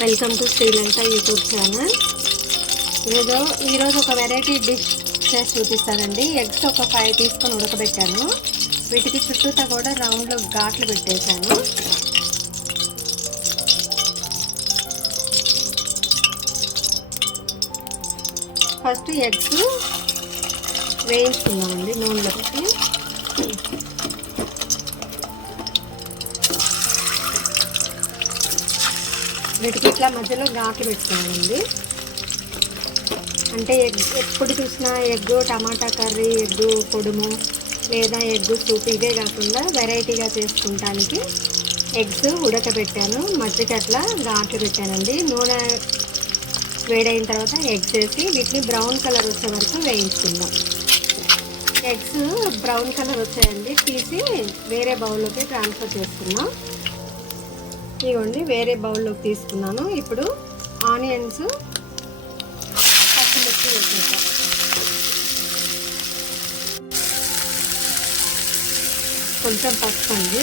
Welcome to Sri Lanka YouTube channel. ఈరోజు ఒక variety dish చేసి చూపిస్తానండి. ఎగ్స్ ఒక 5 తీసుకొని ఉడకబెట్టాను. వీటికి చుట్టూతా కూడా రౌండ్లో ఘాట్లు పెట్టేశాను. ఫస్ట్ ఎగ్స్ వేయించుకున్నామండి నూనెలో పెట్టి. వీటికి ఇట్లా మధ్యలో ఘాట్లు పెట్టుకున్నానండి. అంటే ఎప్పుడు చూసినా ఎగ్గు టమాటా కర్రీ, ఎగ్గు పొడుము లేదా ఎగ్గు సూప్ ఇదే కాకుండా వెరైటీగా చేసుకుంటానికి ఎగ్స్ ఉడకబెట్టాను. మధ్యకి అట్లా ఘాట్లు పెట్టానండి. నూనె వేడైన తర్వాత ఎగ్స్ వేసి వీటిని బ్రౌన్ కలర్ వచ్చే వరకు వేయించుకుందాం. ఎగ్స్ బ్రౌన్ కలర్ వచ్చాయండి. తీసి వేరే బౌల్లోకి ట్రాన్స్ఫర్ చేసుకున్నాం. ఇవ్వండి వేరే బౌల్లోకి తీసుకున్నాను. ఇప్పుడు ఆనియన్స్, పచ్చిమిర్చి వేసేద్దాం. కొంచెం పసుపు అండి,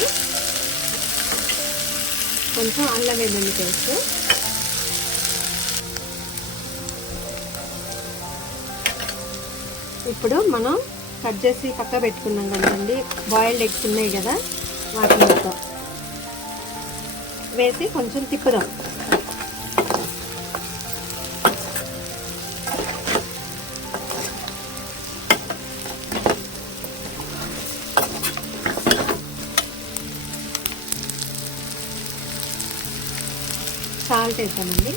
కొంచెం అల్లం వెల్లుల్లి పేస్ట్, ఇప్పుడు మనం కట్ చేసి పక్క పెట్టుకున్నాం కదండి బాయిల్డ్ ఎగ్స్ ఉన్నాయి కదా, వాటిని వేసి కొంచెం తిప్పుదాం. సాల్ట్ వేద్దామండి.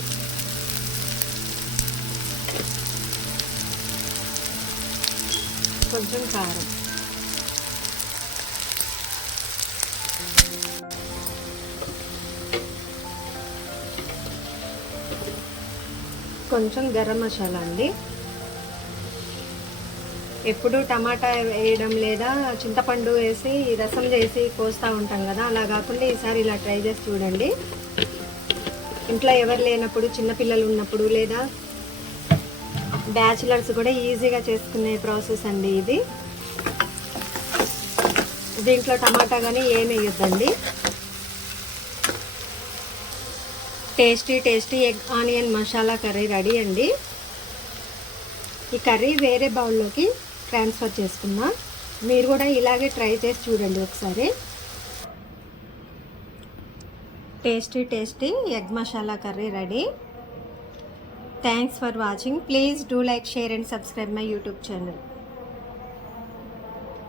కొంచెం కారం, కొంచెం గరం మసాలా అండి. ఎప్పుడు టమాటా వేయడం లేదా చింతపండు వేసి రసం చేసి కోస్తూ ఉంటాం కదా, అలా కాకుండా ఈసారి ఇలా ట్రై చేసి చూడండి. ఇంట్లో ఎవరు లేనప్పుడు, చిన్నపిల్లలు ఉన్నప్పుడు లేదా బ్యాచిలర్స్ కూడా ఈజీగా చేసుకునే ప్రాసెస్ అండి ఇది. దీంట్లో టమాటా కానీ ఏమి వేయొద్దండి. Tasty egg onion masala curry ready అండి. ఈ కర్రీ వేరే బౌల్లోకి ట్రాన్స్ఫర్ చేసుకున్నా. మీరు కూడా ఇలాగే ట్రై చేసి చూడండి ఒకసారి. Tasty egg masala curry ready. Thanks for watching. Please do like, share and subscribe my YouTube channel.